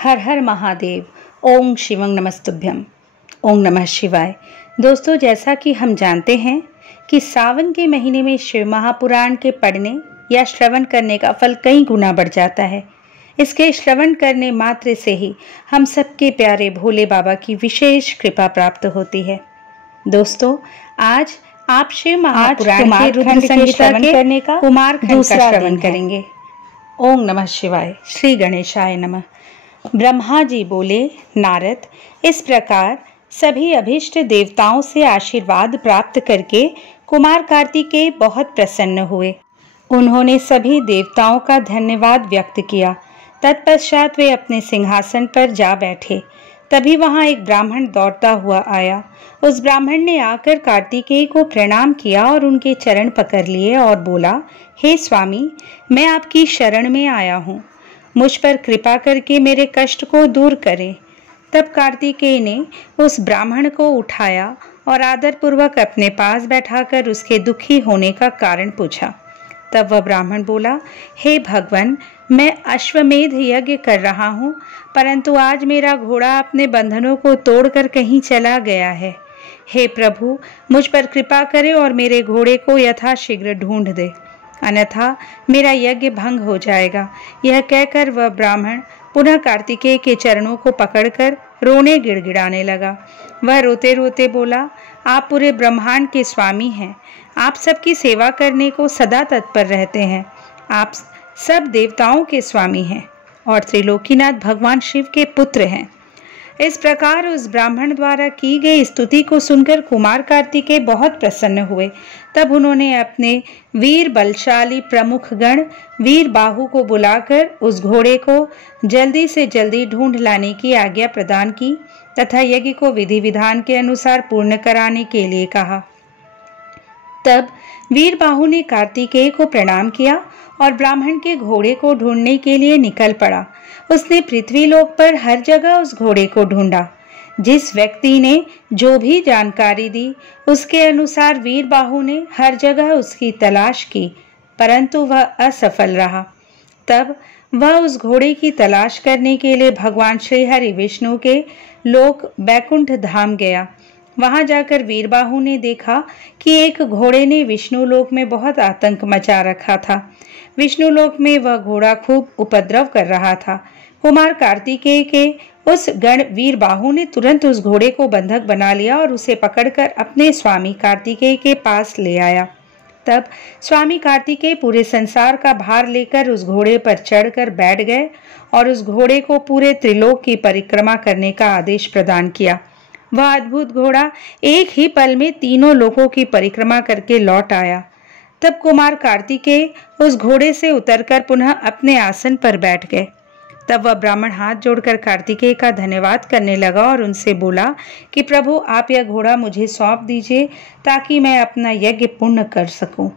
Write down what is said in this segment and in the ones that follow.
हर हर महादेव। ओम शिवं नमस्तुभ्यम। ओम नमः शिवाय। दोस्तों, जैसा कि हम जानते हैं कि सावन के महीने में शिव महापुराण के पढ़ने या श्रवण करने का फल कई गुना बढ़ जाता है। इसके श्रवण करने मात्र से ही हम सबके प्यारे भोले बाबा की विशेष कृपा प्राप्त होती है। दोस्तों, आज आप शिव महापुराण के रुद्र संहिता के करने का कुमारखंड का श्रवण करेंगे। ओम नमः शिवाय। श्री गणेशाय नमः। ब्रह्मा जी बोले, नारद, इस प्रकार सभी अभीष्ट देवताओं से आशीर्वाद प्राप्त करके कुमार कार्तिकेय बहुत प्रसन्न हुए। उन्होंने सभी देवताओं का धन्यवाद व्यक्त किया। तत्पश्चात वे अपने सिंहासन पर जा बैठे। तभी वहां एक ब्राह्मण दौड़ता हुआ आया। उस ब्राह्मण ने आकर कार्तिकेय को प्रणाम किया और उनके चरण पकड़ लिए और बोला, हे स्वामी, मैं आपकी शरण में आया हूँ, मुझ पर कृपा करके मेरे कष्ट को दूर करें। तब कार्तिकेय ने उस ब्राह्मण को उठाया और आदरपूर्वक अपने पास बैठाकर उसके दुखी होने का कारण पूछा। तब वह ब्राह्मण बोला, हे भगवान, मैं अश्वमेध यज्ञ कर रहा हूँ, परंतु आज मेरा घोड़ा अपने बंधनों को तोड़कर कहीं चला गया है। हे प्रभु, मुझ पर कृपा करे और मेरे घोड़े को यथाशीघ्र ढूंढ दे, अन्यथा मेरा यज्ञ भंग हो जाएगा। यह कहकर वह ब्राह्मण पुनः कार्तिकेय के चरणों को पकड़कर रोने गिड़गिड़ाने लगा। वह रोते रोते बोला, आप पूरे ब्रह्मांड के स्वामी हैं, आप सबकी सेवा करने को सदा तत्पर रहते हैं, आप सब देवताओं के स्वामी हैं और त्रिलोकीनाथ भगवान शिव के पुत्र हैं। इस प्रकार उस ब्राह्मण द्वारा की गई स्तुति को सुनकर कुमार कार्तिकेय बहुत प्रसन्न हुए। तब उन्होंने अपने वीर बलशाली प्रमुख गण वीर बाहु को बुलाकर उस घोड़े को जल्दी से जल्दी ढूंढ लाने की आज्ञा प्रदान की तथा यज्ञ को विधि विधान के अनुसार पूर्ण कराने के लिए कहा। तब वीर बाहु ने कार्तिकेय को प्रणाम किया और ब्राह्मण के घोड़े को ढूंढने के लिए निकल पड़ा। उसने पृथ्वीलोक पर हर जगह उस घोड़े को ढूंढा। जिस व्यक्ति ने जो भी जानकारी दी उसके अनुसार वीर बाहु ने हर जगह उसकी तलाश की, परंतु वह असफल रहा। तब वह उस घोड़े की तलाश करने के लिए भगवान श्री हरि विष्णु के लोक बैकुंठ धाम गया। वहां जाकर वीरबाहु ने देखा कि एक घोड़े ने विष्णु लोक में बहुत आतंक मचा रखा था। विष्णु लोक में वह घोड़ा खूब उपद्रव कर रहा था। कुमार कार्तिकेय के उस गण वीरबाहु ने तुरंत उस घोड़े को बंधक बना लिया और उसे पकड़कर अपने स्वामी कार्तिकेय के पास ले आया। तब स्वामी कार्तिकेय पूरे संसार का भार लेकर उस घोड़े पर चढ़कर बैठ गए और उस घोड़े को पूरे त्रिलोक की परिक्रमा करने का आदेश प्रदान किया। वह अद्भुत घोड़ा एक ही पल में तीनों लोकों की परिक्रमा करके लौट आया। तब कुमार कार्तिकेय उस घोड़े से उतरकर पुनः अपने आसन पर बैठ गए। तब वह ब्राह्मण हाथ जोड़कर कार्तिकेय का धन्यवाद करने लगा और उनसे बोला कि प्रभु, आप यह घोड़ा मुझे सौंप दीजिए ताकि मैं अपना यज्ञ पूर्ण कर सकूं।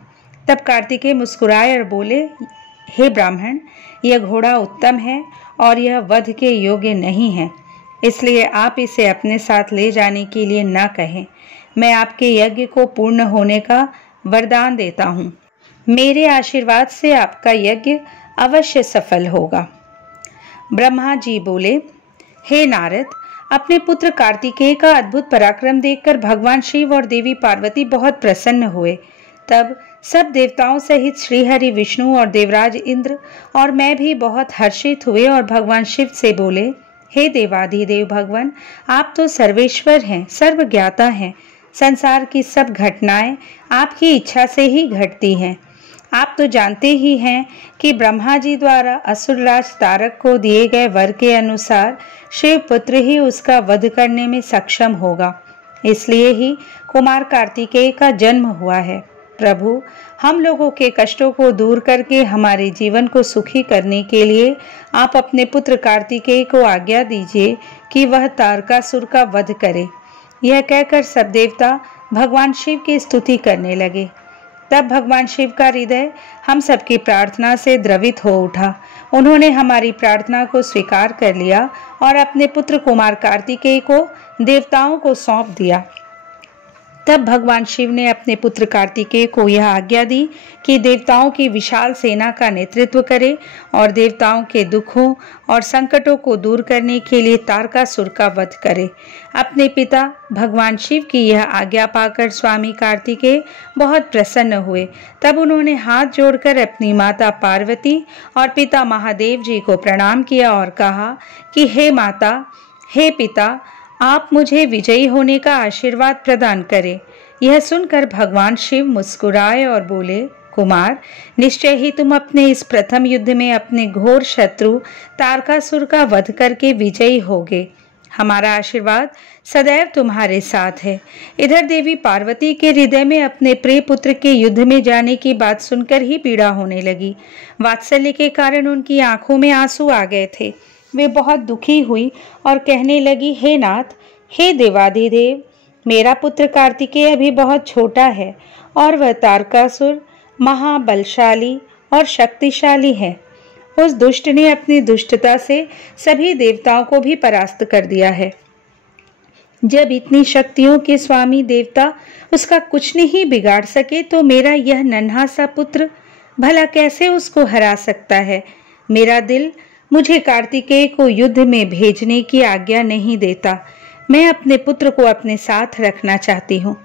तब कार्तिकेय मुस्कुराए और बोले, हे ब्राह्मण, यह घोड़ा उत्तम है और यह वध के योग्य नहीं है, इसलिए आप इसे अपने साथ ले जाने के लिए न कहें। मैं आपके यज्ञ को पूर्ण होने का वरदान देता हूँ। मेरे आशीर्वाद से आपका यज्ञ अवश्य सफल होगा। ब्रह्मा जी बोले, हे नारद, अपने पुत्र कार्तिकेय का अद्भुत पराक्रम देखकर भगवान शिव और देवी पार्वती बहुत प्रसन्न हुए। तब सब देवताओं सहित श्री हरि विष्णु और देवराज इंद्र और मैं भी बहुत हर्षित हुए और भगवान शिव से बोले, हे देवाधिदेव भगवान, आप तो सर्वेश्वर हैं, सर्वज्ञाता हैं। संसार की सब घटनाएं आपकी इच्छा से ही घटती हैं। आप तो जानते ही हैं कि ब्रह्मा जी द्वारा असुरराज तारक को दिए गए वर के अनुसार शिव पुत्र ही उसका वध करने में सक्षम होगा, इसलिए ही कुमार कार्तिकेय का जन्म हुआ है। प्रभु, हम लोगों के कष्टों को दूर करके हमारे जीवन को सुखी करने के लिए आप अपने पुत्र कार्तिकेय को आज्ञा दीजिए कि वह तारकासुर का वध करे। यह कहकर सब देवता भगवान शिव की स्तुति करने लगे। तब भगवान शिव का हृदय हम सबकी प्रार्थना से द्रवित हो उठा। उन्होंने हमारी प्रार्थना को स्वीकार कर लिया और अपने पुत्र कुमार कार्तिकेय को देवताओं को सौंप दिया। तब भगवान शिव ने अपने पुत्र कार्तिकेय को यह आज्ञा दी कि देवताओं की विशाल सेना का नेतृत्व करे और देवताओं के दुखों और संकटों को दूर करने के लिए तारकासुर का वध करे। अपने पिता भगवान शिव की यह आज्ञा पाकर स्वामी कार्तिकेय बहुत प्रसन्न हुए। तब उन्होंने हाथ जोड़कर अपनी माता पार्वती और पिता महादेव जी को प्रणाम किया और कहा कि हे माता, हे पिता, आप मुझे विजयी होने का आशीर्वाद प्रदान करें। यह सुनकर भगवान शिव मुस्कुराए और बोले, कुमार, निश्चय ही तुम अपने इस प्रथम युद्ध में अपने घोर शत्रु तारकासुर का वध करके विजयी होगे। हमारा आशीर्वाद सदैव तुम्हारे साथ है। इधर देवी पार्वती के हृदय में अपने प्रिय पुत्र के युद्ध में जाने की बात सुनकर ही पीड़ा होने लगी। वात्सल्य के कारण उनकी आंखों में आंसू आ गए थे। वे बहुत दुखी हुई और कहने लगी, हे नाथ, हे देवाधिदेव, मेरा पुत्र कार्तिकेय अभी बहुत छोटा है और वह तारकासुर महाबलशाली और शक्तिशाली है। उस दुष्ट ने अपनी दुष्टता से सभी देवताओं को भी परास्त कर दिया है। जब इतनी शक्तियों के स्वामी देवता उसका कुछ नहीं बिगाड़ सके तो मेरा यह नन्हा सा पुत्र भला कैसे उसको हरा सकता है। मेरा दिल मुझे कार्तिकेय को युद्ध में भेजने की आज्ञा नहीं देता। मैं अपने पुत्र को अपने साथ रखना चाहती हूँ।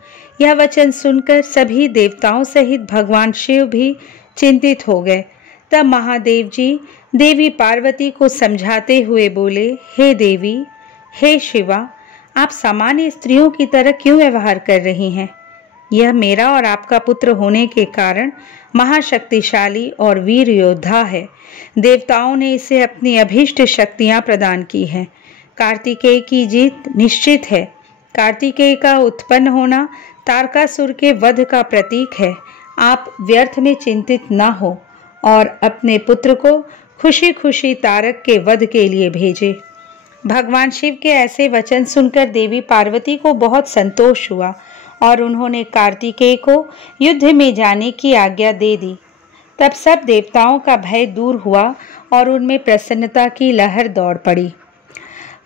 यह वचन सुनकर सभी देवताओं सहित भगवान शिव भी चिंतित हो गए। तब महादेव जी देवी पार्वती को समझाते हुए बोले, हे देवी, हे शिवा, आप सामान्य स्त्रियों की तरह क्यों व्यवहार कर रही हैं? यह मेरा और आपका पुत्र होने के कारण महाशक्तिशाली और वीर योद्धा है। देवताओं ने इसे अपनी अभीष्ट शक्तियां प्रदान की हैं। कार्तिकेय की जीत निश्चित है। कार्तिकेय का उत्पन्न होना तारकासुर के वध का प्रतीक है। आप व्यर्थ में चिंतित न हो और अपने पुत्र को खुशी खुशी तारक के वध के लिए भेजे। भगवान शिव के ऐसे वचन सुनकर देवी पार्वती को बहुत संतोष हुआ और उन्होंने कार्तिकेय को युद्ध में जाने की आज्ञा दे दी। तब सब देवताओं का भय दूर हुआ और उनमें प्रसन्नता की लहर दौड़ पड़ी।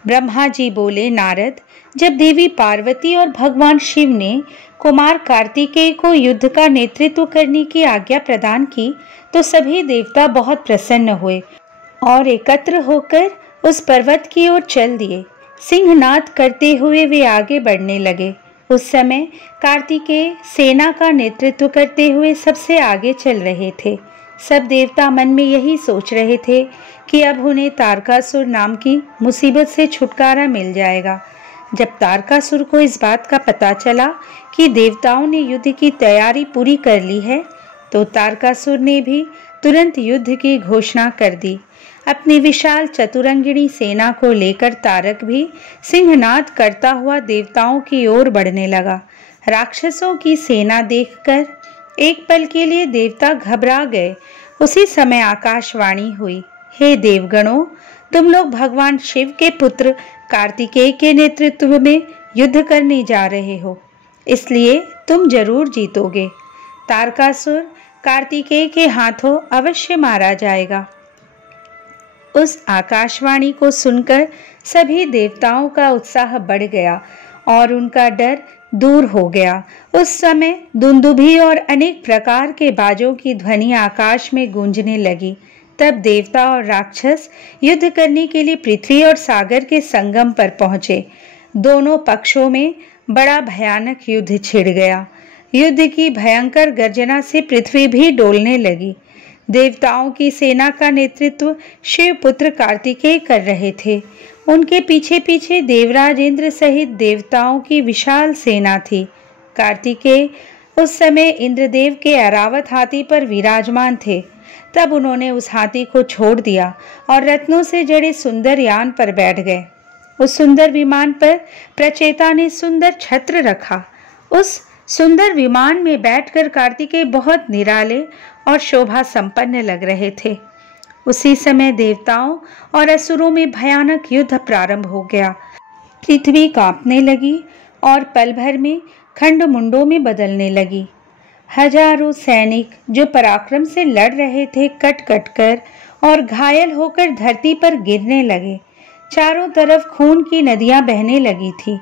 ब्रह्मा जी बोले, नारद, जब देवी पार्वती और भगवान शिव ने कुमार कार्तिकेय को युद्ध का नेतृत्व करने की आज्ञा प्रदान की तो सभी देवता बहुत प्रसन्न हुए और एकत्र होकर उस पर्वत की ओर चल दिए। सिंहनाद करते हुए वे आगे बढ़ने लगे। उस समय कार्तिकेय सेना का नेतृत्व करते हुए सबसे आगे चल रहे थे। सब देवता मन में यही सोच रहे थे कि अब उन्हें तारकासुर नाम की मुसीबत से छुटकारा मिल जाएगा। जब तारकासुर को इस बात का पता चला कि देवताओं ने युद्ध की तैयारी पूरी कर ली है तो तारकासुर ने भी तुरंत युद्ध की घोषणा कर दी। अपनी विशाल चतुरंगिणी सेना को लेकर तारक भी सिंहनाद करता हुआ देवताओं की ओर बढ़ने लगा। राक्षसों की सेना देखकर एक पल के लिए देवता घबरा गए। उसी समय आकाशवाणी हुई, हे देवगणों, तुम लोग भगवान शिव के पुत्र कार्तिकेय के नेतृत्व में युद्ध करने जा रहे हो, इसलिए तुम जरूर जीतोगे। तारकासुर कार्तिकेय के हाथों अवश्य मारा जाएगा। उस आकाशवाणी को सुनकर सभी देवताओं का उत्साह बढ़ गया और उनका डर दूर हो गया। उस समय दुंदुभी और अनेक प्रकार के बाजों की ध्वनि आकाश में गूंजने लगी। तब देवता और राक्षस युद्ध करने के लिए पृथ्वी और सागर के संगम पर पहुंचे। दोनों पक्षों में बड़ा भयानक युद्ध छिड़ गया। युद्ध की भयंकर गर्जना से पृथ्वी भी डोलने लगी। देवताओं की सेना का नेतृत्व शिव पुत्र कार्तिकेय कर रहे थे। उनके पीछे पीछे देवराज इंद्र सहित देवताओं की विशाल सेना थी। कार्तिकेय उस समय इंद्रदेव के ऐरावत हाथी पर विराजमान थे। तब उन्होंने उस हाथी को छोड़ दिया और रत्नों से जड़े सुंदर यान पर बैठ गए। उस सुंदर विमान पर प्रचेता ने सुंदर छत्र रखा। उस सुंदर विमान में बैठकर कार्तिकेय बहुत निराले और शोभा संपन्न लग रहे थे। उसी समय देवताओं और असुरों में भयानक युद्ध प्रारंभ हो गया। पृथ्वी कांपने लगी और पल भर में खंड मुंडों में बदलने लगी। हजारों सैनिक जो पराक्रम से लड़ रहे थे कट कट कर और घायल होकर धरती पर गिरने लगे। चारों तरफ खून की नदियां बहने लगी थी।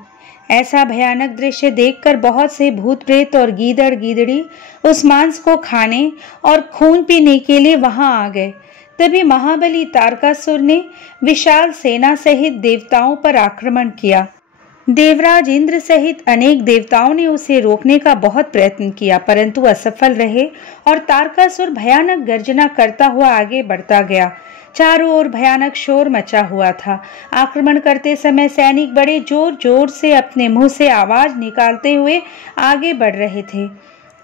ऐसा भयानक दृश्य देखकर बहुत से भूत प्रेत और गीदड़ गीदड़ी उस मांस को खाने और खून पीने के लिए वहां आ गए। तभी महाबली तारकासुर ने विशाल सेना सहित देवताओं पर आक्रमण किया। देवराज इंद्र सहित अनेक देवताओं ने उसे रोकने का बहुत प्रयत्न किया, परंतु असफल रहे और तारकासुर भयानक गर्जना करता हुआ आगे बढ़ता गया। चारों ओर भयानक शोर मचा हुआ था। आक्रमण करते समय सैनिक बड़े जोर जोर से अपने मुंह से आवाज निकालते हुए आगे बढ़ रहे थे।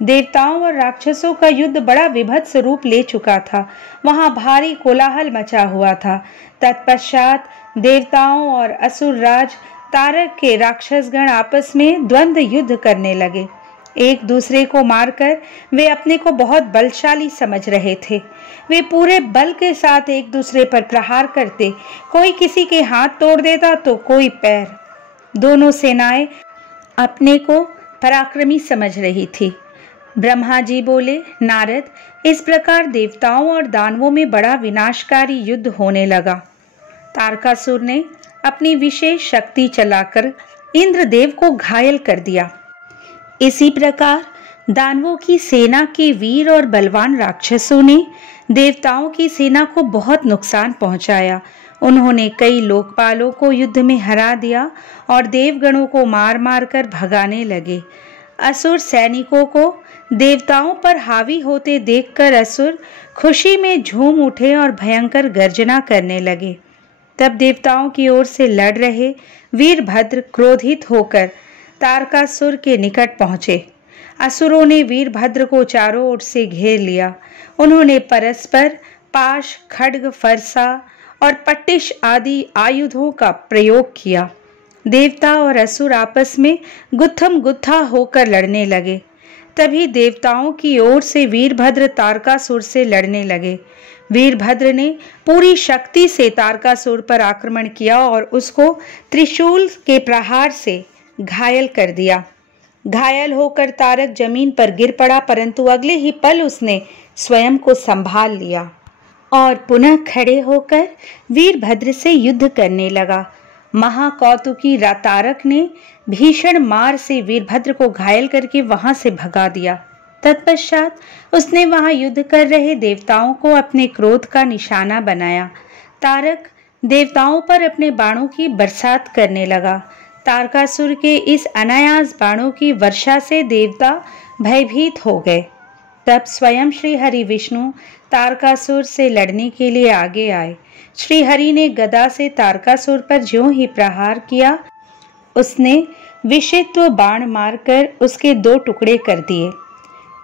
देवताओं और राक्षसों का युद्ध बड़ा विभत्स रूप ले चुका था। वहां भारी कोलाहल मचा हुआ था। तत्पश्चात देवताओं और असुर राज तारक के राक्षसगण आपस में द्वंद्व युद्ध करने लगे। एक दूसरे को मारकर वे अपने को बहुत बलशाली समझ रहे थे। वे पूरे बल के साथ एक दूसरे पर प्रहार करते। कोई किसी के हाथ तोड़ देता तो कोई पैर। दोनों सेनाएं अपने को पराक्रमी समझ रही थी। ब्रह्मा जी बोले, नारद, इस प्रकार देवताओं और दानवों में बड़ा विनाशकारी युद्ध होने लगा। तारकासुर ने अपनी विशेष शक्ति चलाकर इंद्रदेव को घायल कर दिया। इसी प्रकार दानवों की सेना के वीर और बलवान राक्षसों ने देवताओं की सेना को बहुत नुकसान पहुंचाया। उन्होंने कई लोकपालों को युद्ध में हरा दिया और देवगणों को मार मार कर भगाने लगे। असुर सैनिकों को देवताओं पर हावी होते देखकर असुर खुशी में झूम उठे और भयंकर गर्जना करने लगे। तब देवताओं की ओर से लड़ रहे वीरभद्र क्रोधित होकर तारकासुर के निकट पहुंचे। असुरों ने वीरभद्र को चारों ओर से घेर लिया। उन्होंने परस्पर पाश, खड्ग, फरसा और पट्टिश आदि आयुधों का प्रयोग किया। देवता और असुर आपस में गुत्थम गुत्था होकर लड़ने लगे। तभी देवताओं की ओर से वीरभद्र तारकासुर से लड़ने लगे। वीरभद्र ने पूरी शक्ति से तारकासुर पर आक्रमण किया और उसको त्रिशूल के प्रहार से घायल कर दिया। घायल होकर तारक जमीन पर गिर पड़ा, परंतु अगले ही पल उसने स्वयं को संभाल लिया और पुनः खड़े होकर वीरभद्र से युद्ध करने लगा। महाकौतुकी तारक ने भीषण मार से वीरभद्र को घायल करके वहां से भगा दिया। तत्पश्चात उसने वहां युद्ध कर रहे देवताओं को अपने क्रोध का निशाना बनाया। तारक देवताओं पर अपने बाणों की बरसात करने लगा। तारकासुर के इस अनायास बाणों की वर्षा से देवता भयभीत हो गए। तब स्वयं श्री हरि विष्णु तारकासुर से लड़ने के लिए आगे आए। श्री हरि ने गदा से तारकासुर पर ज्यों ही प्रहार किया, उसने विषित्व बाण मारकर उसके 2 टुकड़े कर दिए।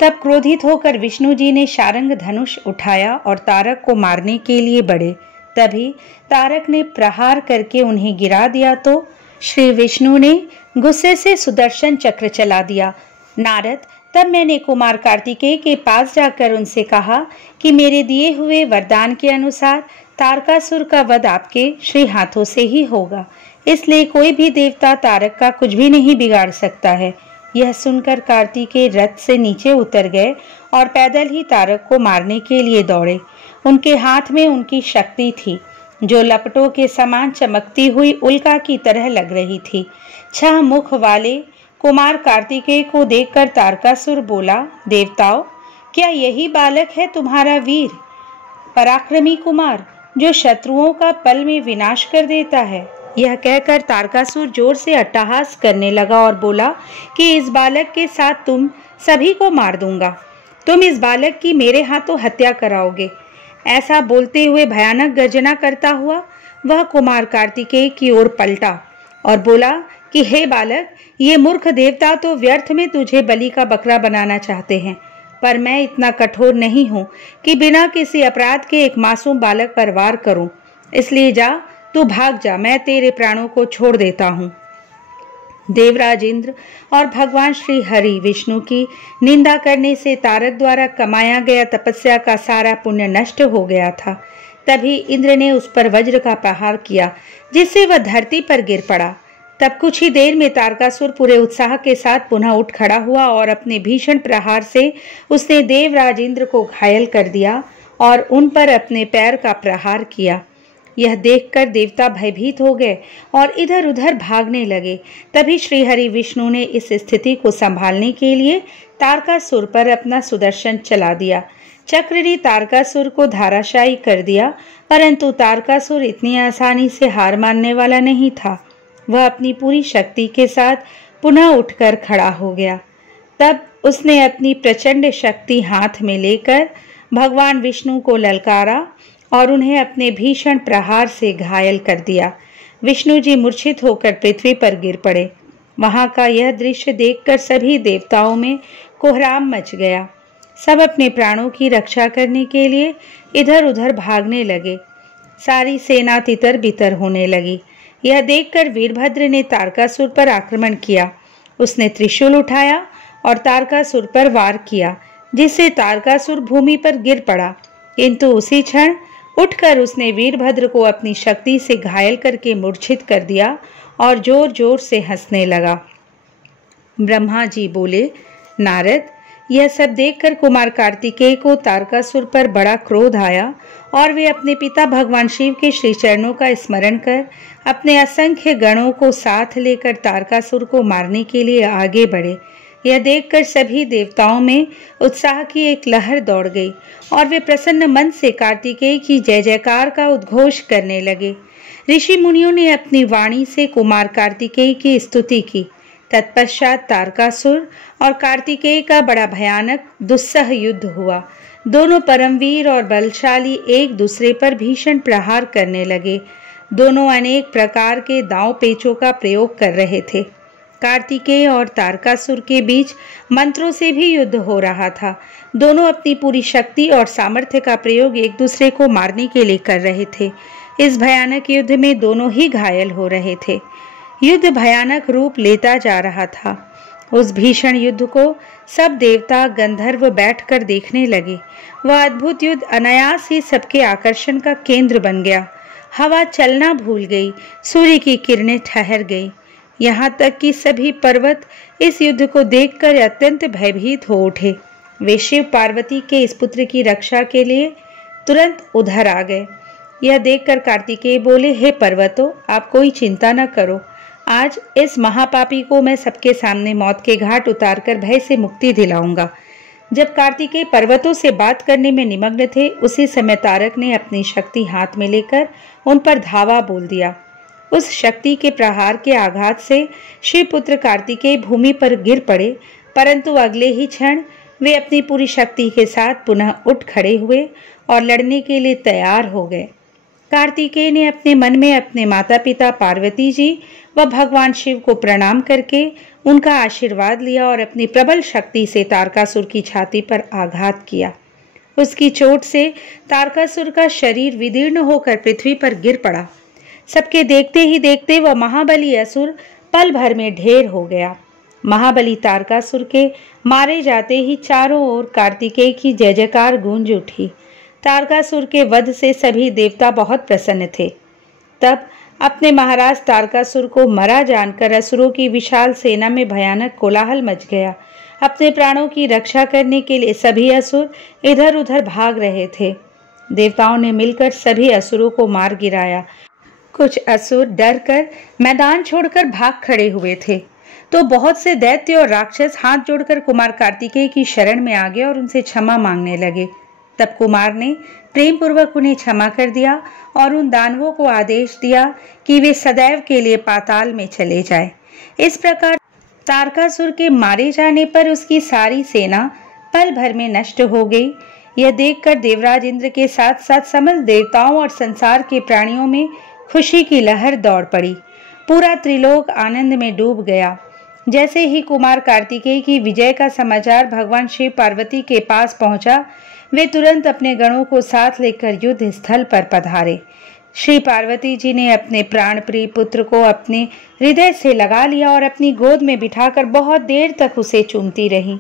तब क्रोधित होकर विष्णु जी ने शारंग धनुष उठाया और तारक को मारने के लिए बढ़े। तभी तारक ने प्रहार करके उन्हें गिरा दिया तो श्री विष्णु ने गुस्से से सुदर्शन चक्र चला दिया। नारद, तब मैंने कुमार कार्तिकेय के पास जाकर उनसे कहा कि मेरे दिए हुए वरदान के अनुसार तारकासुर का वध आपके श्री हाथों से ही होगा, इसलिए कोई भी देवता तारक का कुछ भी नहीं बिगाड़ सकता है। यह सुनकर कार्तिकेय रथ से नीचे उतर गए और पैदल ही तारक को मारने के लिए दौड़े। उनके हाथ में उनकी शक्ति थी, जो लपटों के समान चमकती हुई उल्का की तरह लग रही थी। 6 मुख वाले कुमार कार्तिकेय को देखकर तारकासुर बोला, देवताओं, क्या यही बालक है तुम्हारा वीर पराक्रमी कुमार, जो शत्रुओं का पल में विनाश कर देता है? यह कहकर तारकासुर जोर से अट्टहास करने लगा और बोला कि इस बालक के साथ तुम सभी को मार दूंगा। तुम इस बालक की मेरे हाथों हत्या कराओगे। ऐसा बोलते हुए भयानक गर्जना करता हुआ वह कुमार कार्तिकेय की ओर पलटा और बोला कि हे बालक, ये मूर्ख देवता तो व्यर्थ में तुझे बलि का बकरा बनाना चाहते हैं, पर मैं इतना कठोर नहीं हूँ कि बिना किसी अपराध के एक मासूम बालक पर वार करूं। इसलिए जा, तू भाग जा, मैं तेरे प्राणों को छोड़ देता हूँ। देवराज इंद्र और भगवान श्री हरि विष्णु की निंदा करने से तारक द्वारा कमाया गया तपस्या का सारा पुण्य नष्ट हो गया था। तभी इंद्र ने उस पर वज्र का प्रहार किया, जिससे वह धरती पर गिर पड़ा। तब कुछ ही देर में तारकासुर पूरे उत्साह के साथ पुनः उठ खड़ा हुआ और अपने भीषण प्रहार से उसने देवराज इंद्र को घायल कर दिया और उन पर अपने पैर का प्रहार किया। यह देखकर देवता भयभीत हो गए और इधर उधर भागने लगे। तभी श्रीहरि विष्णु ने इस स्थिति को संभालने के लिए तारकासुर पर अपना सुदर्शन चला दिया। चक्र ने तारकासुर को धाराशायी कर दिया, परंतु तारकासुर इतनी आसानी से हार मानने वाला नहीं था। वह अपनी पूरी शक्ति के साथ पुनः उठकर खड़ा हो गया। तब उसने अपनी प्रचंड शक्ति हाथ में लेकर भगवान विष्णु को ललकारा और उन्हें अपने भीषण प्रहार से घायल कर दिया। विष्णु जी मूर्छित होकर पृथ्वी पर गिर पड़े। वहां का यह दृश्य देखकर सभी देवताओं में कोहराम मच गया। सब अपने प्राणों की रक्षा करने के लिए इधर उधर भागने लगे। सारी सेना तितर बितर होने लगी। यह देखकर वीरभद्र ने तारकासुर पर आक्रमण किया। उसने त्रिशूल उठाया और तारकासुर पर वार किया, जिससे तारकासुर भूमि पर गिर पड़ा। किंतु उसी क्षण उठकर उसने वीरभद्र को अपनी शक्ति से घायल करके मूर्छित कर दिया और जोर जोर से हंसने लगा। ब्रह्मा जी बोले, नारद, यह सब देखकर कुमार कार्तिकेय को तारकासुर पर बड़ा क्रोध आया और वे अपने पिता भगवान शिव के श्री चरणों का स्मरण कर अपने असंख्य गणों को साथ लेकर तारकासुर को मारने के लिए आगे बढ़े। यह देखकर सभी देवताओं में उत्साह की एक लहर दौड़ गई और वे प्रसन्न मन से कार्तिकेय की जय जयकार का उद्घोष करने लगे। ऋषि मुनियों ने अपनी वाणी से कुमार कार्तिकेय की स्तुति की। तत्पश्चात तारकासुर और कार्तिकेय का बड़ा भयानक दुस्सह युद्ध हुआ। दोनों परमवीर और बलशाली एक दूसरे पर भीषण प्रहार करने लगे। दोनों अनेक प्रकार के दांव पेचों का प्रयोग कर रहे थे। कार्तिकेय और तारकासुर के बीच मंत्रों से भी युद्ध हो रहा था। दोनों अपनी पूरी शक्ति और सामर्थ्य का प्रयोग एक दूसरे को मारने के लिए कर रहे थे। इस भयानक युद्ध में दोनों ही घायल हो रहे थे। युद्ध भयानक रूप लेता जा रहा था। उस भीषण युद्ध को सब देवता गंधर्व बैठकर देखने लगे। वह अद्भुत युद्ध अनायास ही सबके आकर्षण का केंद्र बन गया। हवा चलना भूल गई, सूर्य की किरणें ठहर गई। यहाँ तक कि सभी पर्वत इस युद्ध को देखकर अत्यंत भयभीत हो उठे। वे शिव पार्वती के इस पुत्र की रक्षा के लिए तुरंत उधर आ गए। यह देखकर कार्तिकेय बोले, हे पर्वतों, आप कोई चिंता न करो। आज इस महापापी को मैं सबके सामने मौत के घाट उतारकर भय से मुक्ति दिलाऊंगा। जब कार्तिकेय पर्वतों से बात करने में निमग्न थे, उसी समय तारक ने अपनी शक्ति हाथ में लेकर उन पर धावा बोल दिया। उस शक्ति के प्रहार के आघात से शिवपुत्र कार्तिकेय भूमि पर गिर पड़े, परंतु अगले ही क्षण वे अपनी पूरी शक्ति के साथ पुनः उठ खड़े हुए और लड़ने के लिए तैयार हो गए। कार्तिकेय ने अपने मन में अपने माता पिता पार्वती जी व भगवान शिव को प्रणाम करके उनका आशीर्वाद लिया और अपनी प्रबल शक्ति से तारकासुर की छाती पर आघात किया। उसकी चोट से तारकासुर का शरीर विदीर्ण होकर पृथ्वी पर गिर पड़ा। सबके देखते ही देखते वह महाबली असुर पल भर में ढेर हो गया। महाबली तारकासुर के मारे जाते ही चारों ओर कार्तिकेय की जय जयकार गूंज उठी। तारकासुर के वध से सभी देवता बहुत प्रसन्न थे। तब अपने महाराज तारकासुर को मरा जानकर असुरों की विशाल सेना में भयानक कोलाहल मच गया। अपने प्राणों की रक्षा करने के लिए सभी असुर इधर उधर भाग रहे थे। देवताओं ने मिलकर सभी असुरों को मार गिराया। कुछ असुर डरकर मैदान छोड़कर भाग खड़े हुए थे, तो बहुत से दैत्य और राक्षस हाथ जोड़कर कुमार कार्तिकेय की शरण में आ गए और उनसे क्षमा मांगने लगे। तब कुमार ने प्रेम पूर्वक उन्हें क्षमा कर दिया और उन दानवों को आदेश दिया कि वे सदैव के लिए पाताल में चले जाएं। इस प्रकार तारकासुर के मारे जाने पर उसकी सारी सेना पल भर में नष्ट हो गई। यह देखकर देवराज इंद्र के साथ साथ समस्त देवताओं और संसार के प्राणियों में खुशी की लहर दौड़ पड़ी। पूरा त्रिलोक आनंद में डूब गया। जैसे ही कुमार कार्तिकेय की विजय का समाचार भगवान शिव पार्वती के पास पहुंचा, वे तुरंत अपने गणों को साथ लेकर युद्ध स्थल पर पधारे। श्री पार्वती जी ने अपने प्राण प्रिय पुत्र को अपने हृदय से लगा लिया और अपनी गोद में बिठाकर बहुत देर तक उसे चूमती रही।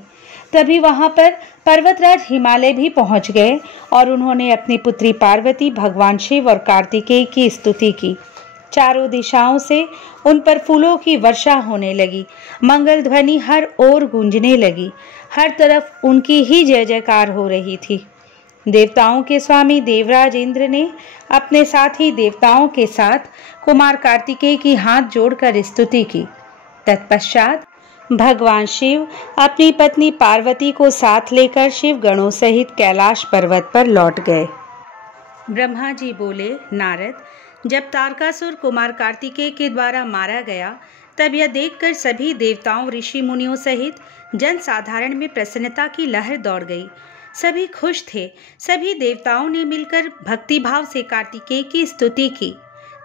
तभी वहां पर पर्वतराज हिमालय भी पहुंच गए और उन्होंने अपनी पुत्री पार्वती, भगवान शिव और कार्तिकेय की स्तुति की। चारों दिशाओं से उन पर फूलों की वर्षा होने लगी। मंगल ध्वनि हर ओर गूंजने लगी। हर तरफ उनकी ही जय जयकार हो रही थी। देवताओं के स्वामी देवराज इंद्र ने अपने साथी देवताओं के साथ कुमार कार्तिकेय की हाथ जोड़कर स्तुति की। तत्पश्चात भगवान शिव अपनी पत्नी पार्वती को साथ लेकर शिव गणों सहित कैलाश पर्वत पर लौट गए। ब्रह्मा जी बोले, नारद, जब तारकासुर कुमार कार्तिकेय के द्वारा मारा गया तब यह देखकर सभी देवताओं, ऋषि मुनियों सहित जन साधारण में प्रसन्नता की लहर दौड़ गई। सभी खुश थे। सभी देवताओं ने मिलकर भक्तिभाव से कार्तिकेय की स्तुति की।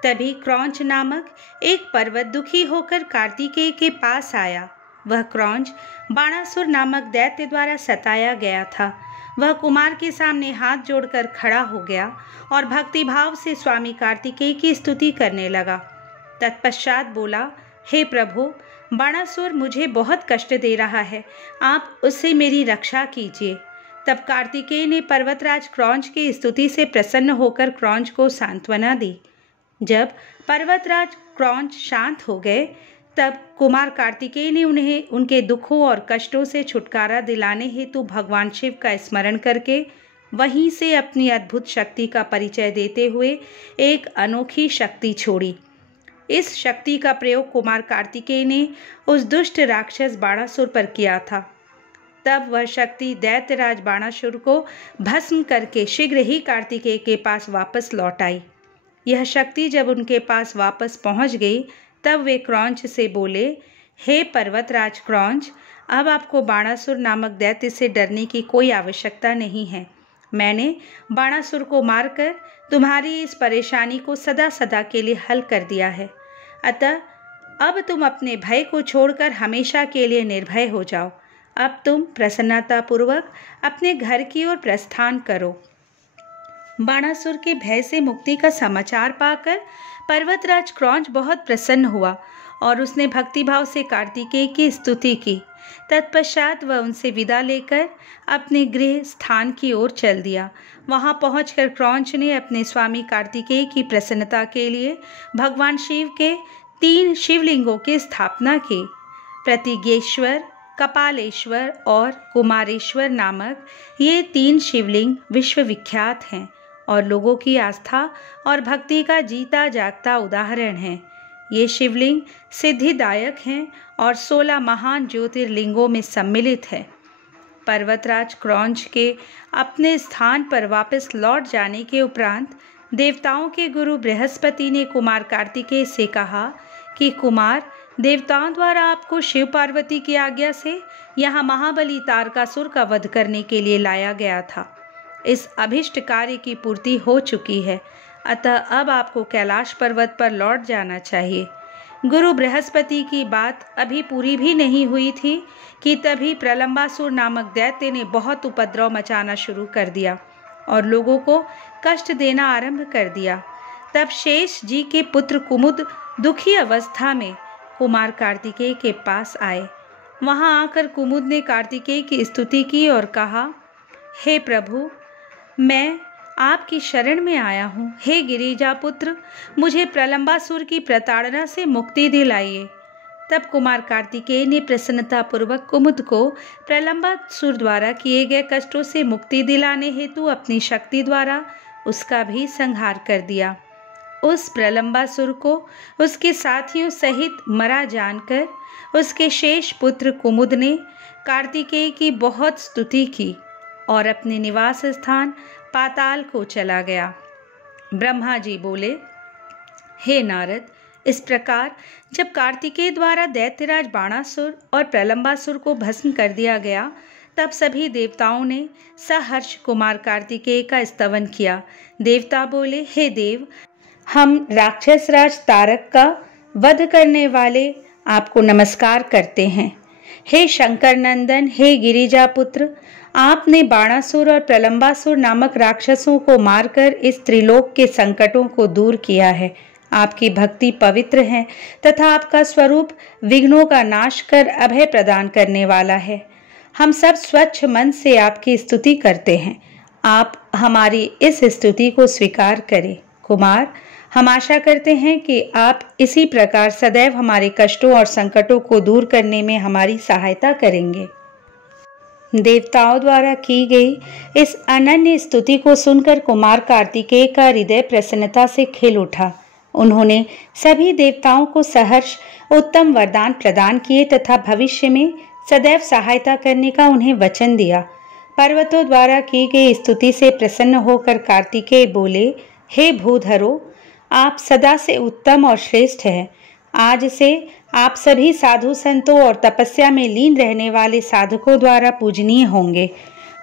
तभी क्रौंच नामक एक पर्वत दुखी होकर कार्तिकेय के पास आया। वह क्रौंच बाणासुर नामक दैत्य द्वारा सताया गया था। वह कुमार के सामने हाथ जोड़कर खड़ा हो गया और भक्तिभाव से स्वामी कार्तिकेय की स्तुति करने लगा। तत्पश्चात बोला, हे प्रभु, बाणासुर मुझे बहुत कष्ट दे रहा है, आप उससे मेरी रक्षा कीजिए। तब कार्तिकेय ने पर्वतराज क्रौंच की स्तुति से प्रसन्न होकर क्रौंच को सांत्वना दी। जब पर्वतराज क्रौंच शांत हो गए तब कुमार कार्तिकेय ने उन्हें उनके दुखों और कष्टों से छुटकारा दिलाने हेतु भगवान शिव का स्मरण करके वहीं से अपनी अद्भुत शक्ति का परिचय देते हुए एक अनोखी शक्ति छोड़ी। इस शक्ति का प्रयोग कुमार कार्तिकेय ने उस दुष्ट राक्षस बाणासुर पर किया था। तब वह शक्ति दैत्यराज बाणासुर को भस्म करके शीघ्र ही कार्तिकेय के पास वापस लौट आई। यह शक्ति जब उनके पास वापस पहुंच गई तब वे क्रौंच से बोले, हे पर्वतराज क्रौंच, अब आपको बाणासुर नामक दैत्य से डरने की कोई आवश्यकता नहीं है। मैंने बाणासुर को मारकर तुम्हारी इस परेशानी को सदा सदा के लिए हल कर दिया है। अतः अब तुम अपने भय को छोड़कर हमेशा के लिए निर्भय हो जाओ। अब तुम प्रसन्नतापूर्वक अपने घर की ओर प्रस्थान करो। बाणासुर के भय से मुक्ति का समाचार पाकर पर्वतराज क्रौंच बहुत प्रसन्न हुआ और उसने भक्तिभाव से कार्तिकेय की स्तुति की। तत्पश्चात वह उनसे विदा लेकर अपने गृह स्थान की ओर चल दिया। वहां पहुंचकर क्रौंच ने अपने स्वामी कार्तिकेय की प्रसन्नता के लिए भगवान शिव के 3 शिवलिंगों की स्थापना की। प्रतिज्ञेश्वर, कपालेश्वर और कुमारेश्वर नामक ये 3 शिवलिंग विश्वविख्यात हैं और लोगों की आस्था और भक्ति का जीता जागता उदाहरण है। ये शिवलिंग सिद्धिदायक हैं और 16 महान ज्योतिर्लिंगों में सम्मिलित है। पर्वतराज क्रौंच के अपने स्थान पर वापस लौट जाने के उपरांत देवताओं के गुरु बृहस्पति ने कुमार कार्तिकेय से कहा कि कुमार, देवताओं द्वारा आपको शिव पार्वती की आज्ञा से यहाँ महाबली तारकासुर का वध करने के लिए लाया गया था। इस अभिष्ट कार्य की पूर्ति हो चुकी है, अतः अब आपको कैलाश पर्वत पर लौट जाना चाहिए। गुरु बृहस्पति की बात अभी पूरी भी नहीं हुई थी कि तभी प्रलंबासुर नामक दैत्य ने बहुत उपद्रव मचाना शुरू कर दिया और लोगों को कष्ट देना आरंभ कर दिया। तब शेष जी के पुत्र कुमुद दुखी अवस्था में कुमार कार्तिकेय के पास आए। वहां आकर कुमुद ने कार्तिकेय की स्तुति की और कहा, हे प्रभु, मैं आपकी शरण में आया हूँ। हे गिरिजा पुत्र, मुझे प्रलंबासुर की प्रताड़ना से मुक्ति दिलाइए। तब कुमार कार्तिकेय ने प्रसन्नतापूर्वक कुमुद को प्रलंबासुर द्वारा किए गए कष्टों से मुक्ति दिलाने हेतु अपनी शक्ति द्वारा उसका भी संहार कर दिया। उस प्रलंबासुर को उसके साथियों सहित मरा जानकर उसके शेष पुत्र कुमुद ने कार्तिकेय की बहुत स्तुति की और अपने निवास स्थान पाताल को चला गया। ब्रह्मा जी बोले, हे नारद, इस प्रकार जब कार्तिकेय द्वारा दैत्यराज बाणासुर और प्रलंबासुर को भस्म कर दिया गया तब सभी देवताओं ने सहर्ष कुमार कार्तिकेय का स्तवन किया। देवता बोले, हे देव, हम राक्षस राज तारक का वध करने वाले आपको नमस्कार करते हैं। हे शंकर नंदन, हे गिरिजा पुत्र, आपने बाणासुर और प्रलंबासुर नामक राक्षसों को मारकर इस त्रिलोक के संकटों को दूर किया है। आपकी भक्ति पवित्र है तथा आपका स्वरूप विघ्नों का नाश कर अभय प्रदान करने वाला है। हम सब स्वच्छ मन से आपकी स्तुति करते हैं। आप हमारी इस स्तुति को स्वीकार करें। कुमार, हम आशा करते हैं कि आप इसी प्रकार सदैव हमारे कष्टों और संकटों को दूर करने में हमारी सहायता करेंगे। देवताओं द्वारा की गई इस अनन्य स्तुति को सुनकर कुमार कार्तिकेय का हृदय प्रसन्नता से खिल उठा। उन्होंने सभी देवताओं को सहर्ष उत्तम वरदान प्रदान किए तथा भविष्य में सदैव सहायता करने का उन्हें वचन दिया। पर्वतों द्वारा की गई स्तुति से प्रसन्न होकर कार्तिकेय बोले, हे भूधरो, आप सदा से उत्तम और श्रेष्ठ हैं। आज से आप सभी साधु संतों और तपस्या में लीन रहने वाले साधकों द्वारा पूजनीय होंगे।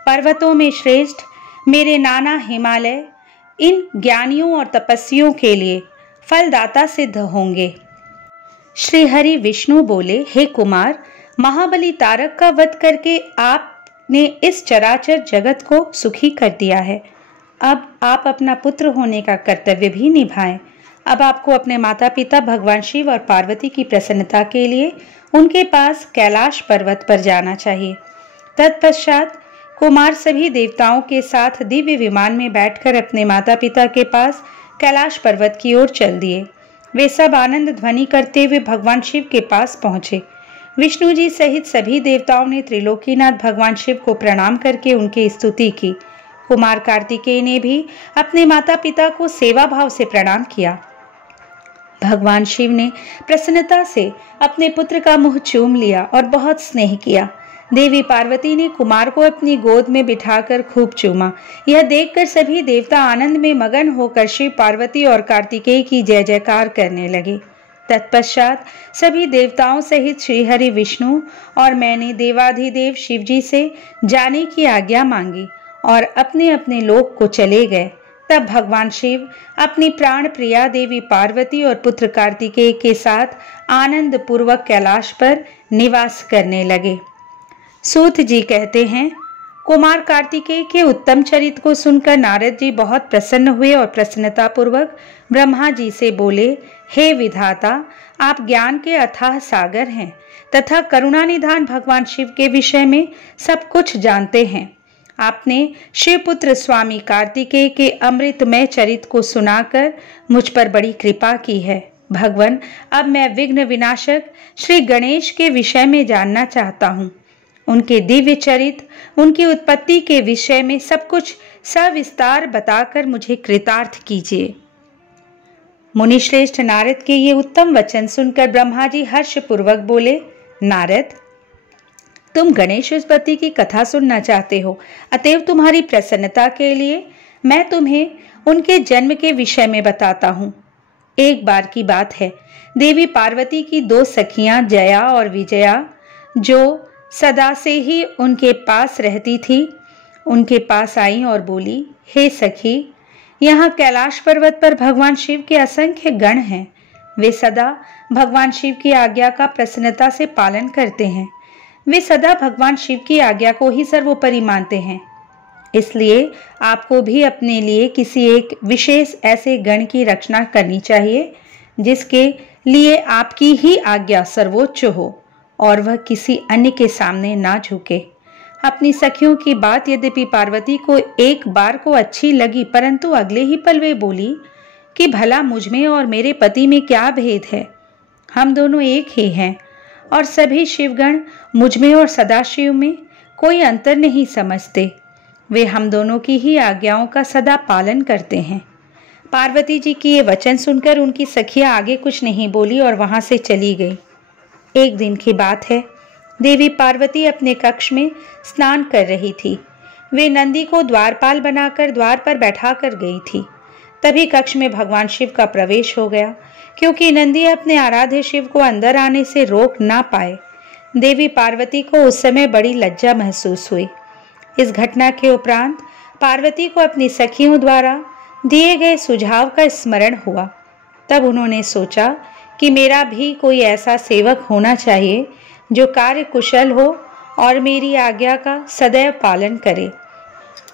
पर्वतों में श्रेष्ठ मेरे नाना हिमालय इन ज्ञानियों और तपस्वियों के लिए फलदाता सिद्ध होंगे। श्री हरि विष्णु बोले, हे कुमार, महाबली तारक का वध करके आपने इस चराचर जगत को सुखी कर दिया है। अब आप अपना पुत्र होने का कर्तव्य भी निभाएं। अब आपको अपने माता पिता भगवान शिव और पार्वती की प्रसन्नता के लिए उनके पास कैलाश पर्वत पर जाना चाहिए। तत्पश्चात कुमार सभी देवताओं के साथ दिव्य विमान में बैठकर अपने माता पिता के पास कैलाश पर्वत की ओर चल दिए। वे सब आनंद ध्वनि करते हुए भगवान शिव के पास पहुंचे। विष्णु जी सहित सभी देवताओं ने त्रिलोकीनाथ भगवान शिव को प्रणाम करके उनकी स्तुति की। कुमार कार्तिकेय ने भी अपने माता पिता को सेवा भाव से प्रणाम किया। भगवान शिव ने प्रसन्नता से अपने पुत्र का मुंह चूम लिया और बहुत स्नेह किया। देवी पार्वती ने कुमार को अपनी गोद में बिठाकर खूब चूमा। यह देखकर सभी देवता आनंद में मगन होकर शिव, पार्वती और कार्तिकेय की जय जयकार करने लगे। तत्पश्चात सभी देवताओं सहित श्रीहरि विष्णु और मैंने देवाधिदेव शिव जी से जाने की आज्ञा मांगी और अपने अपने लोक को चले गए। तब भगवान शिव अपनी प्राण प्रिया देवी पार्वती और पुत्र कार्तिकेय के साथ आनंद पूर्वक कैलाश पर निवास करने लगे। सूत जी कहते हैं, कुमार कार्तिकेय के उत्तम चरित्र को सुनकर नारद जी बहुत प्रसन्न हुए और प्रसन्नता पूर्वक ब्रह्मा जी से बोले, हे विधाता, आप ज्ञान के अथाह सागर हैं तथा करुणानिधान भगवान शिव के विषय में सब कुछ जानते हैं। आपने शिवपुत्र स्वामी कार्तिकेय के अमृतमय चरित्र को सुनाकर मुझ पर बड़ी कृपा की है। भगवान, अब मैं विघ्न विनाशक श्री गणेश के विषय में जानना चाहता हूँ। उनके दिव्य चरित्र, उनकी उत्पत्ति के विषय में सब कुछ सविस्तार बताकर मुझे कृतार्थ कीजिए। मुनिश्रेष्ठ नारद के ये उत्तम वचन सुनकर ब्रह्मा जी हर्षपूर्वक बोले, नारद, तुम गणेश उत्पत्ति की कथा सुनना चाहते हो, अतएव तुम्हारी प्रसन्नता के लिए मैं तुम्हें उनके जन्म के विषय में बताता हूँ। एक बार की बात है, देवी पार्वती की दो सखियां जया और विजया, जो सदा से ही उनके पास रहती थी, उनके पास आई और बोली, हे सखी, यहाँ कैलाश पर्वत पर भगवान शिव के असंख्य गण हैं। वे सदा भगवान शिव की आज्ञा का प्रसन्नता से पालन करते हैं। वे सदा भगवान शिव की आज्ञा को ही सर्वोपरि मानते हैं। इसलिए आपको भी अपने लिए किसी एक विशेष ऐसे गण की रचना करनी चाहिए जिसके लिए आपकी ही आज्ञा सर्वोच्च हो और वह किसी अन्य के सामने ना झुके। अपनी सखियों की बात यद्यपि पार्वती को एक बार को अच्छी लगी, परंतु अगले ही पल वे बोली कि भला मुझ में और मेरे पति में क्या भेद है? हम दोनों एक ही हैं और सभी शिवगण मुझ में और सदाशिव में कोई अंतर नहीं समझते। वे हम दोनों की ही आज्ञाओं का सदा पालन करते हैं। पार्वती जी की ये वचन सुनकर उनकी सखियां आगे कुछ नहीं बोली और वहां से चली गई। एक दिन की बात है, देवी पार्वती अपने कक्ष में स्नान कर रही थी। वे नंदी को द्वारपाल बनाकर द्वार पर बैठा कर गई थी। तभी कक्ष में भगवान शिव का प्रवेश हो गया। क्योंकि नंदी अपने आराध्य शिव को अंदर आने से रोक ना पाए, देवी पार्वती को उस समय बड़ी लज्जा महसूस हुई। इस घटना के उपरांत पार्वती को अपनी सखियों द्वारा दिए गए सुझाव का स्मरण हुआ। तब उन्होंने सोचा कि मेरा भी कोई ऐसा सेवक होना चाहिए जो कार्य कुशल हो और मेरी आज्ञा का सदैव पालन करे,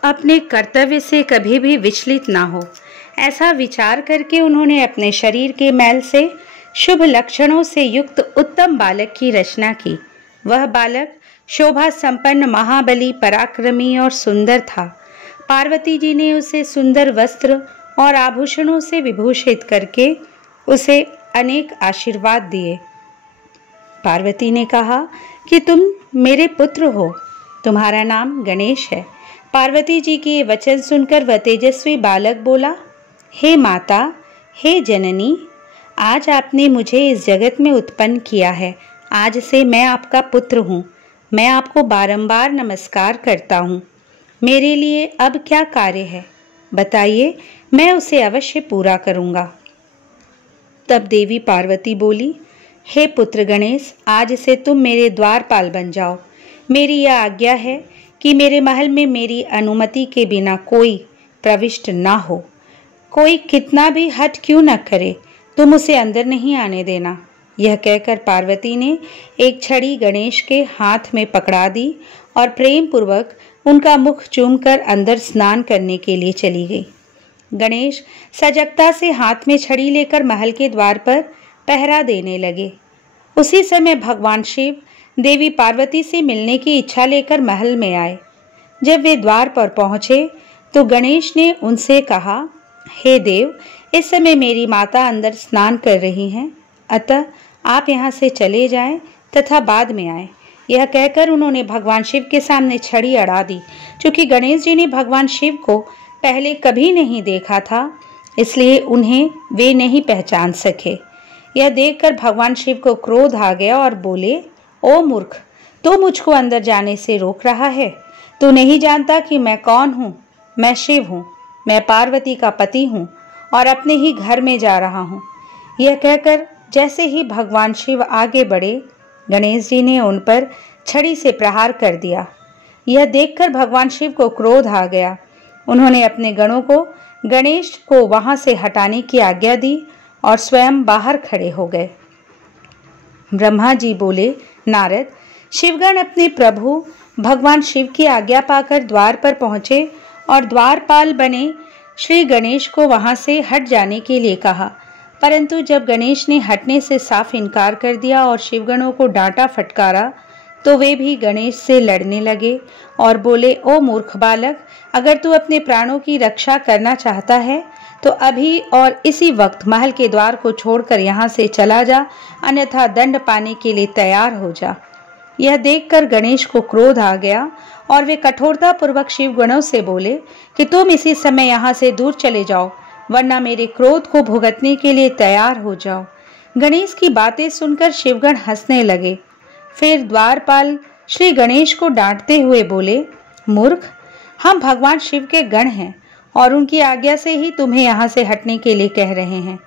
अपने कर्तव्य से कभी भी विचलित ना हो। ऐसा विचार करके उन्होंने अपने शरीर के मैल से शुभ लक्षणों से युक्त उत्तम बालक की रचना की। वह बालक शोभा संपन्न, महाबली, पराक्रमी और सुंदर था। पार्वती जी ने उसे सुंदर वस्त्र और आभूषणों से विभूषित करके उसे अनेक आशीर्वाद दिए। पार्वती ने कहा कि तुम मेरे पुत्र हो, तुम्हारा नाम गणेश है। पार्वती जी के ये वचन सुनकर वह तेजस्वी बालक बोला, हे माता, हे जननी, आज आपने मुझे इस जगत में उत्पन्न किया है। आज से मैं आपका पुत्र हूँ। मैं आपको बारंबार नमस्कार करता हूँ। मेरे लिए अब क्या कार्य है, बताइए, मैं उसे अवश्य पूरा करूँगा। तब देवी पार्वती बोली, हे पुत्र गणेश, आज से तुम मेरे द्वारपाल बन जाओ। मेरी यह आज्ञा है कि मेरे महल में मेरी अनुमति के बिना कोई प्रविष्ट ना हो। कोई कितना भी हठ क्यों न करे, तुम उसे अंदर नहीं आने देना। यह कहकर पार्वती ने एक छड़ी गणेश के हाथ में पकड़ा दी और प्रेम पूर्वक उनका मुख चूमकर अंदर स्नान करने के लिए चली गई। गणेश सजगता से हाथ में छड़ी लेकर महल के द्वार पर पहरा देने लगे। उसी समय भगवान शिव देवी पार्वती से मिलने की इच्छा लेकर महल में आए। जब वे द्वार पर पहुंचे तो गणेश ने उनसे कहा, हे देव, इस समय मेरी माता अंदर स्नान कर रही हैं, अतः आप यहाँ से चले जाएं तथा बाद में आएं। यह कहकर उन्होंने भगवान शिव के सामने छड़ी अड़ा दी। क्योंकि गणेश जी ने भगवान शिव को पहले कभी नहीं देखा था, इसलिए उन्हें वे नहीं पहचान सके। यह देखकर भगवान शिव को क्रोध आ गया और बोले, ओ मूर्ख, तू मुझको अंदर जाने से रोक रहा है। तू नहीं जानता कि मैं कौन हूँ। मैं शिव हूँ, मैं पार्वती का पति हूँ और अपने ही घर में जा रहा हूँ। यह कहकर जैसे ही भगवान शिव आगे बढ़े, गणेश जी ने उन पर छड़ी से प्रहार कर दिया। यह देखकर भगवान शिव को क्रोध आ गया। उन्होंने अपने गणों को गणेश को वहां से हटाने की आज्ञा दी और स्वयं बाहर खड़े हो गए। ब्रह्मा जी बोले, नारद, शिवगण अपने प्रभु भगवान शिव की आज्ञा पाकर द्वार पर पहुंचे और द्वारपाल बने श्री गणेश को वहां से हट जाने के लिए कहा। परंतु जब गणेश ने हटने से साफ इनकार कर दिया और शिवगणों को डांटा फटकारा, तो वे भी गणेश से लड़ने लगे और बोले, ओ मूर्ख बालक, अगर तू अपने प्राणों की रक्षा करना चाहता है तो अभी और इसी वक्त महल के द्वार को छोड़कर यहाँ से चला जा, अन्यथा दंड पाने के लिए तैयार हो जा। यह देखकर गणेश को क्रोध आ गया और वे कठोरता पूर्वक शिवगणों से बोले कि तुम इसी समय यहाँ से दूर चले जाओ, वरना मेरे क्रोध को भुगतने के लिए तैयार हो जाओ। गणेश की बातें सुनकर शिवगण हंसने लगे। फिर द्वारपाल श्री गणेश को डांटते हुए बोले, मूर्ख, हम भगवान शिव के गण हैं और उनकी आज्ञा से ही तुम्हें यहाँ से हटने के लिए कह रहे हैं।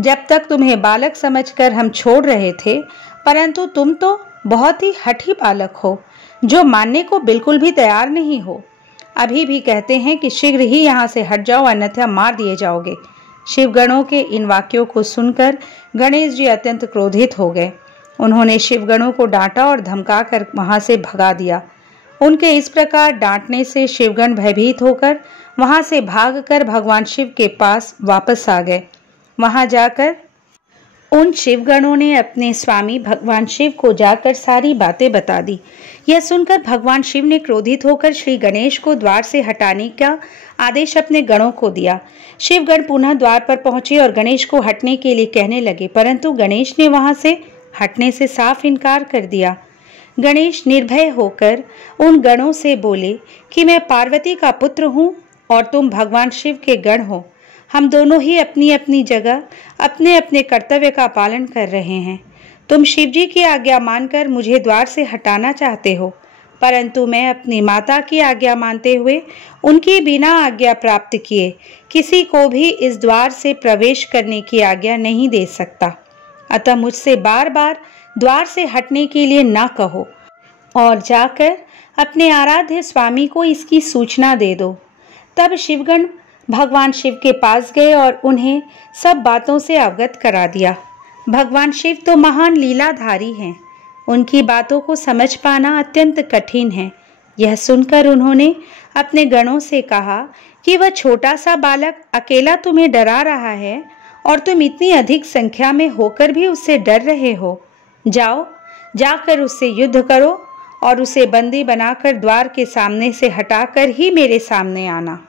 जब तक तुम्हें बालक समझकर हम छोड़ रहे थे, परंतु तुम तो बहुत ही हठी बालक हो, जो मानने को बिल्कुल भी तैयार नहीं हो। अभी भी कहते हैं कि शीघ्र ही यहाँ से हट जाओ, अन्यथा मार दिए जाओगे। शिवगणों के इन वाक्यों को सुनकर गणेश जी अत्यंत क्रोधित हो गए। उन्होंने शिवगणों को डांटा और धमकाकर वहां से भगा दिया। उनके इस प्रकार डांटने से शिवगण भयभीत होकर वहां से भागकर भगवान शिव के पास वापस आ गए। वहां जाकर उन शिवगणों ने अपने स्वामी भगवान शिव को जाकर सारी बातें बता दी। यह सुनकर भगवान शिव ने क्रोधित होकर श्री गणेश को द्वार से हटाने का आदेश अपने गणों को दिया। शिवगण पुनः द्वार पर पहुंचे और गणेश को हटने के लिए कहने लगे, परंतु गणेश ने वहां से हटने से साफ इनकार कर दिया। गणेश निर्भय होकर उन गणों से बोले कि मैं पार्वती का पुत्र हूँ और तुम भगवान शिव के गण हो। हम दोनों ही अपनी अपनी जगह अपने अपने कर्तव्य का पालन कर रहे हैं। तुम शिव जी की आज्ञा मानकर मुझे द्वार से हटाना चाहते हो, परंतु मैं अपनी माता की आज्ञा मानते हुए उनकी बिना आज्ञा प्राप्त किए किसी को भी इस द्वार से प्रवेश करने की आज्ञा नहीं दे सकता। अतः मुझसे बार बार द्वार से हटने के लिए ना कहो और जाकर अपने आराध्य स्वामी को इसकी सूचना दे दो। तब शिवगण भगवान शिव के पास गए और उन्हें सब बातों से अवगत करा दिया। भगवान शिव तो महान लीलाधारी हैं, उनकी बातों को समझ पाना अत्यंत कठिन है। यह सुनकर उन्होंने अपने गणों से कहा कि वह छोटा सा बालक अकेला तुम्हें डरा रहा है और तुम इतनी अधिक संख्या में होकर भी उससे डर रहे हो। जाओ, जाकर उससे युद्ध करो और उसे बंदी बनाकर द्वार के सामने से हटाकर ही मेरे सामने आना।